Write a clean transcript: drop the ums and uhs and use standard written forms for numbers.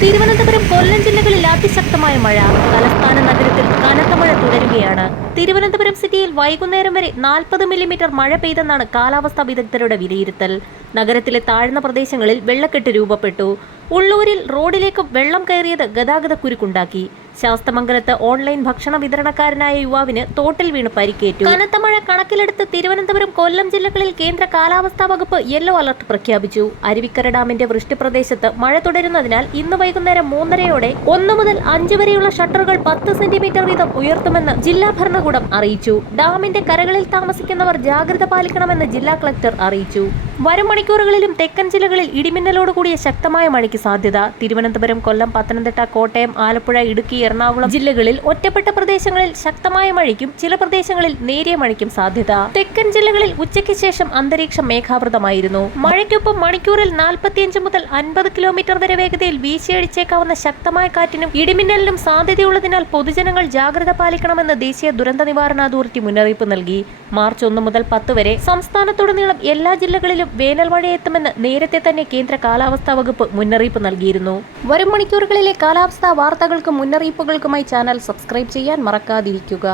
തിരുവനന്തപുരം, കൊല്ലം ജില്ലകളിൽ അതിശക്തമായ മഴ. തലസ്ഥാന നഗരത്തിൽ കനത്ത മഴ തുടരുകയാണ്. തിരുവനന്തപുരം സിറ്റിയിൽ വൈകുന്നേരം വരെ 40 മില്ലിമീറ്റർ മഴ പെയ്തെന്നാണ് കാലാവസ്ഥാ വിദഗ്ധരുടെ വിലയിരുത്തൽ. നഗരത്തിലെ താഴ്ന്ന പ്രദേശങ്ങളിൽ വെള്ളക്കെട്ട് രൂപപ്പെട്ടു. ഉള്ളൂരിൽ റോഡിലേക്ക് വെള്ളം കയറിയത് ഗതാഗതക്കുരുക്കുണ്ടാക്കി. ശാസ്തമംഗലത്ത് ഓൺലൈൻ ഭക്ഷണ വിതരണക്കാരനായ യുവാവിന് തോട്ടിൽ വീണ് പരിക്കേറ്റു. കനത്ത മഴ കണക്കിലെടുത്ത് തിരുവനന്തപുരം, കൊല്ലം ജില്ലകളിൽ കേന്ദ്ര കാലാവസ്ഥാ വകുപ്പ് യെല്ലോ അലർട്ട് പ്രഖ്യാപിച്ചു. അരുവിക്കര ഡാമിന്റെ വൃഷ്ടിപ്രദേശത്ത് മഴ തുടരുന്നതിനാൽ ഇന്ന് വൈകുന്നേരം 3:30 1 മുതൽ 5 വരെയുള്ള ഷട്ടറുകൾ 10 സെന്റിമീറ്റർ വീതം ഉയർത്തുമെന്ന് ജില്ലാ ഭരണകൂടം അറിയിച്ചു. ഡാമിന്റെ കരകളിൽ താമസിക്കുന്നവർ ജാഗ്രത പാലിക്കണമെന്ന് ജില്ലാ കളക്ടർ അറിയിച്ചു. വരും മണിക്കൂറുകളിലും തെക്കൻ ജില്ലകളിൽ ഇടിമിന്നലോട് കൂടിയ ശക്തമായ മഴയ്ക്ക് സാധ്യത. തിരുവനന്തപുരം, കൊല്ലം, പത്തനംതിട്ട, കോട്ടയം, ആലപ്പുഴ, ഇടുക്കി, എറണാകുളം ജില്ലകളിൽ ഒറ്റപ്പെട്ട പ്രദേശങ്ങളിൽ ശക്തമായ മഴയ്ക്കും ചില പ്രദേശങ്ങളിൽ നേരിയ മഴയ്ക്കും സാധ്യത. തെക്കൻ ജില്ലകളിൽ ഉച്ചയ്ക്ക് ശേഷം അന്തരീക്ഷം മേഘാവൃതമായിരുന്നു. മഴയ്ക്കൊപ്പം മണിക്കൂറിൽ 45 മുതൽ 50 കിലോമീറ്റർ വരെ വേഗതയിൽ വീശിയടിച്ചേക്കാവുന്ന ശക്തമായ കാറ്റിനും ഇടിമിന്നലിനും സാധ്യതയുള്ളതിനാൽ പൊതുജനങ്ങൾ ജാഗ്രത പാലിക്കണമെന്ന് ദേശീയ ദുരന്ത നിവാരണ അതോറിറ്റി മുന്നറിയിപ്പ് നൽകി. മാർച്ച് 1 മുതൽ 10 വരെ സംസ്ഥാനത്തുടനീളം എല്ലാ ജില്ലകളിലും വേനൽ മഴയെത്തുമെന്ന് നേരത്തെ തന്നെ കേന്ദ്ര കാലാവസ്ഥാ വകുപ്പ് മുന്നറിയിപ്പ് നൽകിയിരുന്നു. വരും മണിക്കൂറുകളിലെ കാലാവസ്ഥാ വാർത്തകൾക്കും മുന്നറിയിപ്പുകൾക്കുമായി ചാനൽ സബ്സ്ക്രൈബ് ചെയ്യാൻ മറക്കാതിരിക്കുക.